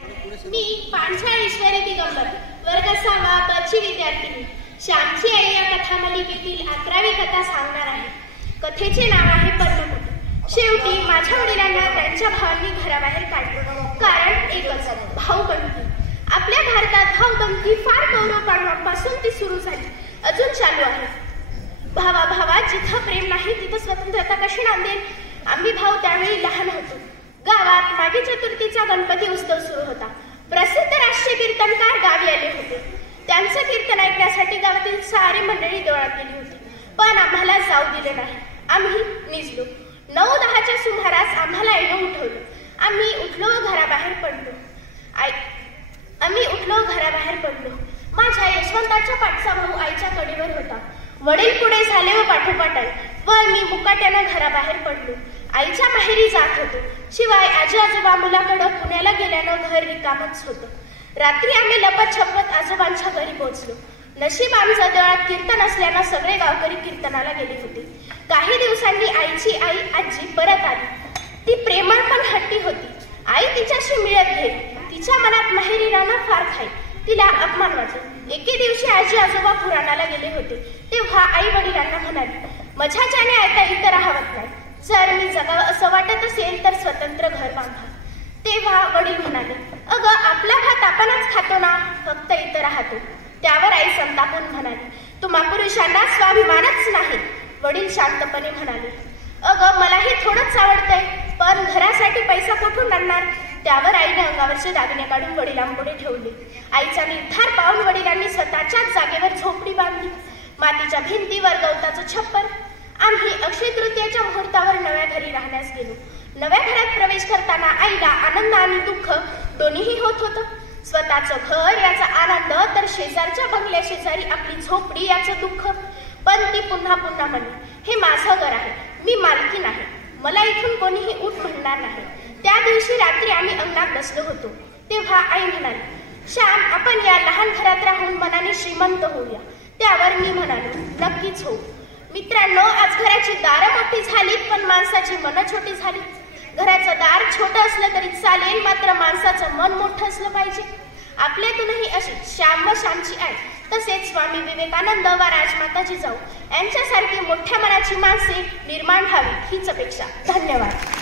मी पांचाळ ईश्वरी दिगंबर वर्ग 6 बची विद्यार्थिनी श्यामची आई या कथा मालिकेतील 11वी कथा सांगणार आहे। कथेचे नाव आहे पर्णकुटी। शेवटी माझ्या वडिलांना त्यांच्या भावांनी घराबाहेर काढले, कारण एकच भाऊबंदी। आपल्या भारतात भाऊबंदी फार कौरवकाळापासून ती सुरू झाली, अजून चालू आहे। भावाभावात जिथं प्रेम नाही तिथं स्वतंत्रता कशी नांदेल? आम्ही भाऊ त्यावेळी लहान होतो। गावात माघी चतुर्थीचा गणपती उत्सव सुरू होता। प्रसिद्ध राष्ट्रीय कीर्तनकार गावी आले होते। त्यांचं कीर्तन ऐकण्यासाठी गावातील सारी मंडळी देवळात गेली होती, पण आम्हाला जाऊ दिले नाही। आम्ही निजलो। 9-10च्या सुमारास आम्हाला आईने उठवलं। आम्ही उठलो व घराबाहेर पडलो। माझ्या यशवंताच्या पाठचा भाऊ आईच्या कडीवर होता। वडील पुढे झाले व पाठोपाठ आले व मी मुकाट्यानं घराबाहेर पडलो। आईच्या माहेरी जात होतो, शिवाय आजी आजोबा मुलाकडं पुण्याला गेल्यानं घर रिकामच होतं। रात्री आम्ही लपत छपत आजोबांच्या घरी पोहोचलो। नशीब आमच्या देवळात कीर्तन असल्यानं सगळे गावकरी कीर्तनाला गेले होते। काही दिवसांनी आईची आई आजी परत आली। ती प्रेमळ पण हट्टी होती। आई तिच्याशी मिळत गेली। तिच्या मनात माहेरी राहणं फार खाई। तिला अपमान वाटला। एके दिवशी आजी आजोबा पुराणाला गेले होते, तेव्हा आई वडिलांना म्हणाली, माझ्याच्याने आता इथं राहावत नाही। जर मी जगावं असं वाटत असेल तर स्वतंत्र घर बांधा। तेव्हा वडील म्हणाले, अगं आपला भात आपणच खातो ना, फक्त इथं राहतो। त्यावर आई संतापून म्हणाली, तुम्हा पुरुषांना स्वाभिमानच नाही। वडील शांतपणे म्हणाले, अगं मलाही थोडंच आवडतंय, पण घरासाठी पैसा कुठून आणणार? त्यावर आईने अंगावरचे दागिने काढून वडिलांपुढे ठेवले। आईचा निर्धार पाहून वडिलांनी स्वतःच्याच जागेवर झोपडी बांधली। मातीच्या भिंतीवर गवताचं छप्पर। आम्ही अक्षय तृतीयेच्या मुहूर्तावर नव्या घरी राहण्यास गेलो। नव्या घरात प्रवेश करताना आईला आनंद आणि दुःख दोन्हीही होत होतं। स्वतःचं घर याचा आनंद, तर शेजारच्या बंगल्या शेजारी आपली झोपडी याचं दुःख। पण ती पुन्हा पुन्हा म्हणली, हे माझं घर आहे, मी मालकी नाही, मला इथून कोणीही उठ म्हणणार नाही। त्या दिवशी रात्री आम्ही अंगणात बसलो होतो, तेव्हा आई म्हणाली, श्याम आपण या लहान घरात राहून मनाने श्रीमंत होऊया। त्यावर मी म्हणालो, नक्कीच होऊ। मित्रांनो, आज घराची दारं मोठी झालीत, पण माणसाची मनं छोटी झाली। घराचं दार छोटं असलं तरी चालेल, मात्र माणसाचं मन मोठं असलं पाहिजे। आपल्यातूनही अशी श्याम व श्यामची आई, तसेच स्वामी विवेकानंद व राजमाता जिजाऊ यांच्यासारखी मोठ्या मनाची माणसे निर्माण व्हावी हीच अपेक्षा। धन्यवाद।